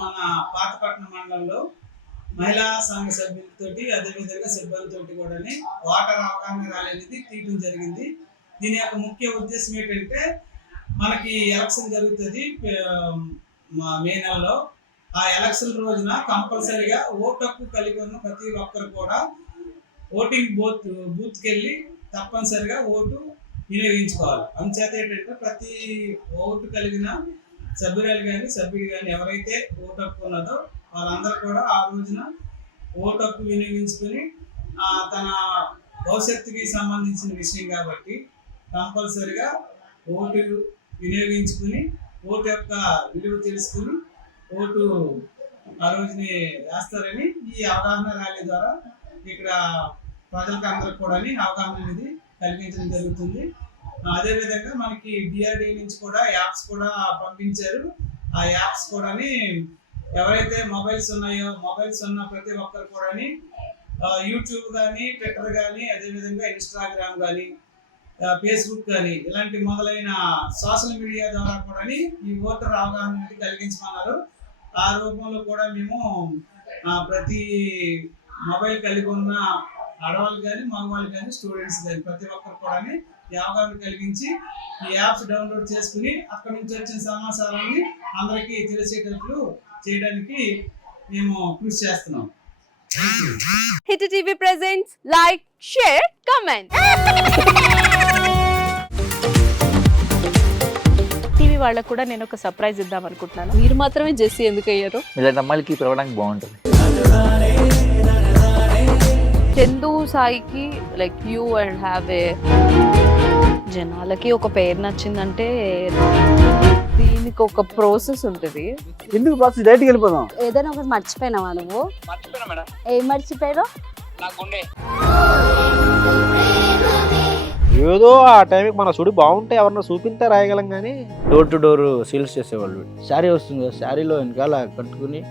మన పాతపట్నం మండలంలో మహిళా సంఘ సభ్యులతోటి అదేవిధంగా సిబ్బందితోటి కూడా వాటర్ అవగాహన ర్యాలీ అనేది తీయడం జరిగింది. దీని యొక్క ముఖ్య ఉద్దేశం ఏంటంటే మనకి ఎలక్షన్ జరుగుతుంది మే నెలలో. ఆ ఎలక్షన్ రోజున కంపల్సరీగా ఓటు హక్కు కలిగి ఉన్న ప్రతి ఒక్కరు కూడా ఓటింగ్ బూత్కి వెళ్ళి తప్పనిసరిగా ఓటు వినియోగించుకోవాలి. అందుచేత ఏంటంటే ప్రతి ఓటు కలిగిన సభ్యురాలు కానీ సభ్యుడు కానీ ఎవరైతే ఓటు హక్కు ఉన్నదో వాళ్ళందరూ కూడా ఆ రోజున ఓటు హక్కు వినియోగించుకొని తన భవిష్యత్తుకి సంబంధించిన విషయం కాబట్టి కంపల్సరిగా ఓటు వినియోగించుకుని ఓటు యొక్క విలువ తెలుసుకుని ఓటు ఆ రోజుని వేస్తారని ఈ అవగాహన ర్యాలీ ద్వారా ఇక్కడ ప్రజలకు అందరికి కూడా అవగాహన అనేది కలిగించడం జరుగుతుంది. అదేవిధంగా మనకి డిఆర్డీ నుంచి కూడా యాప్స్ కూడా పంపించారు. ఆ యాప్స్ కూడా ఎవరైతే మొబైల్స్ ఉన్నాయో మొబైల్స్ ఉన్న ప్రతి ఒక్కరు కూడా యూట్యూబ్ కానీ ట్విట్టర్ కానీ అదేవిధంగా ఇన్స్టాగ్రామ్ కానీ ఫేస్బుక్ కానీ ఇలాంటి మొదలైన సోషల్ మీడియా ద్వారా కూడా ఈ ఓటర్ అవగాహన అనేది కలిగించమన్నారు. ఆ రూపంలో కూడా మేము ప్రతి మొబైల్ కలిగి ఉన్న ఆడవాళ్ళు కానీ మగవాళ్ళు కానీ స్టూడెంట్స్ కానీ ప్రతి ఒక్కరు కూడా ఈ అవగాహన కలిగించి ఈ యాప్స్ డౌన్లోడ్ చేసుకుని అక్కడి నుంచి వచ్చిన సమాచారాన్ని అందరికీ తెలిసేటట్లు చేయడానికి మేము కృషి చేస్తున్నాం. Hit TV presents like, share, comment. TV వాళ్ళకు కూడా నేను ఒక సర్ప్రైజ్ ఇద్దాం అనుకుంటున్నాను. మీరు మాత్రమే జెస్సీ ఎందుకు అయ్యారు? ఇలాంటి అమ్మాయిలకి పిలవడానికి బాగుంటుంది. చందు సాయికి like you and have a జనాలకి ఒక పేరు నచ్చిందంటే దీనికి ఒక ప్రాసెస్ ఉంటుంది. ఎందుకు ప్రాసెస్ డైరెక్ట్గా వెళ్ళిపోదాం. ఏదైనా ఒకటి మర్చిపోయినావా నువ్వు? ఏం మర్చిపోయావు? ఏదో ఆ టైంకి మన సుడి బాగుంటే ఎవరన్నా చూపిస్తే రాయగలం కానీ డోర్ టు డోర్ సేల్స్ చేసేవాళ్ళు. శారీ వస్తుంది, శారీలో వెనకాల కట్టుకుని